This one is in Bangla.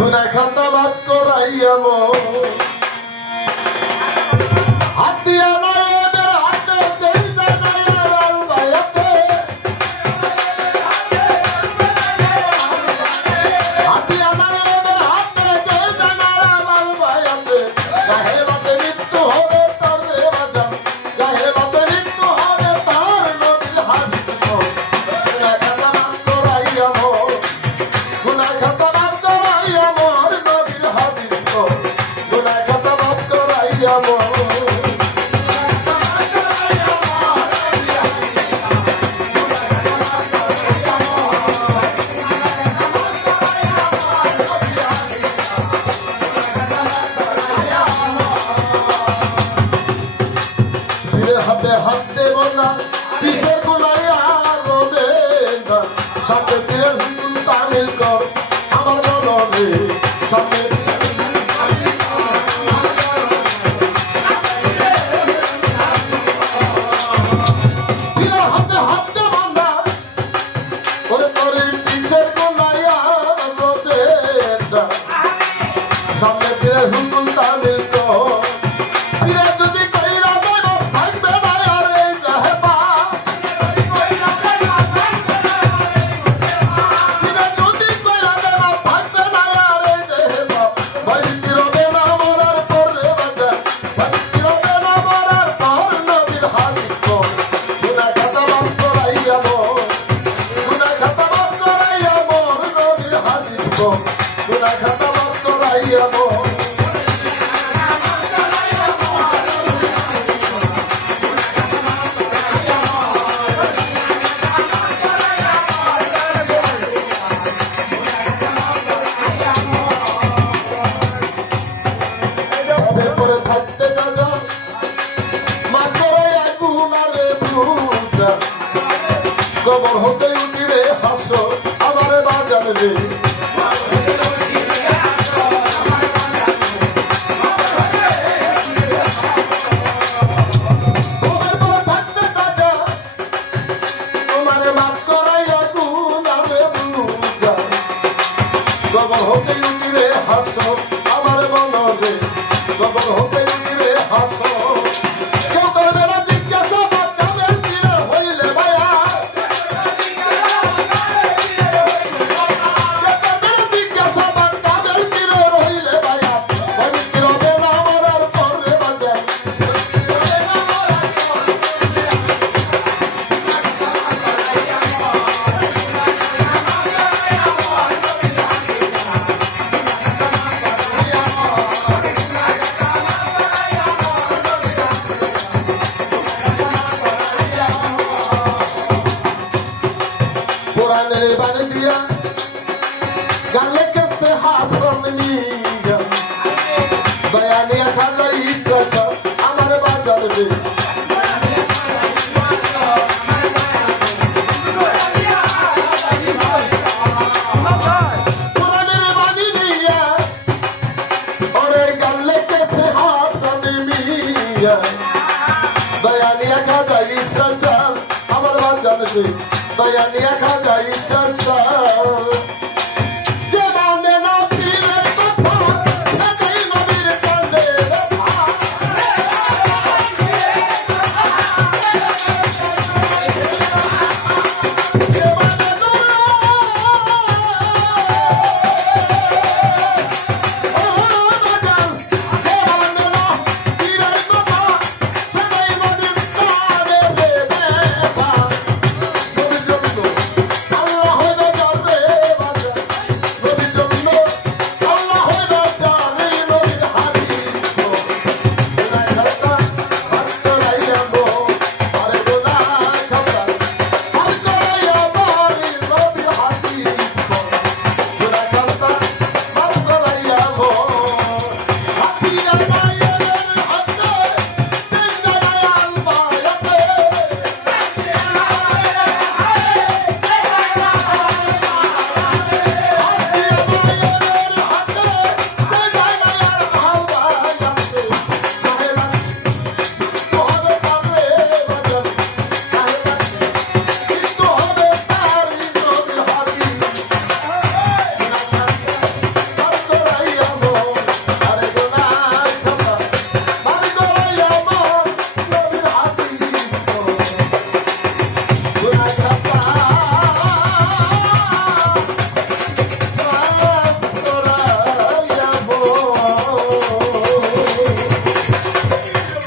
গুনাহ খাতা মাফ করাইয়া মন হাত দিয়া নাই ওদের হাতে যেই জানাই রাল বায়াতে হাত দিয়া নাই ওদের হাতে যেই জানাই রাল বায়াতে গাহে রাতে মৃত্যু হবে তার রে বাজান গাহে রাতে মৃত্যু হবে তার নবীর হাদিস মন গুনাহ খাতা মাফ করাইয়া মন গুনাহ খাতা মাফ করাইয়া মন নবীর হাদিস মন গুনাহ খাতা মাফ করাইয়া মন হাতে হাত দেব না পিছের গুনায় আর রবে না সামনে তীরের হুকুম তামিল কর আমার মনে সামনে তীরের হাতে হাত দেব না ওরে তোর পিছের গুনায় আর রবে না সামনে তীরের হুকুম তামিল কর ফিরে যদি কইরা দেব থাকবে না আর এই জাহেবা ফিরে যদি কইরা দেব থাকবে না আর এই জাহেবা বাইতি রবে না মরার পর রে বাজা বাইতি রবে না মরার পর নবীর হাদিস কোন গুনাহ খাতা মাফ করাইয়া মন গুনাহ খাতা মাফ করাইয়া মন নবীর হাদিস কোন গুনাহ খাতা মাফ করাইয়া মন পরে থাকতে দাদা মা করে গুনারে বুঝা কবর হতে উঠিবে হাসো আমার বাজান রে তোমার পরে থাকতে দাদা তোমার মাফ করাইয়া গুনারে বুঝা কবর হতে উঠিবে হাসো আমার মনরে কবর হতে উঠিবে হাসো কেউ করবে না জিজ্ঞাসা কামের তীরে হইলে ভাইয়া জিজ্ঞাসা কামের তীরে রইলে ভাইয়া পবিত্র হবে না মরার পর রে বাজা কোরআনের বাণী দিয়া গালে কেসে হাসন নিয়া বয়ানিয়া খাজা ইসরা আমার বাজার রে কোরআনের বাণী দিয়া ওরে গালে কেসে হাসন নিয়া বয়ানিয়া খাজা ইসরা আমার বাজার রে বয়ানিয়া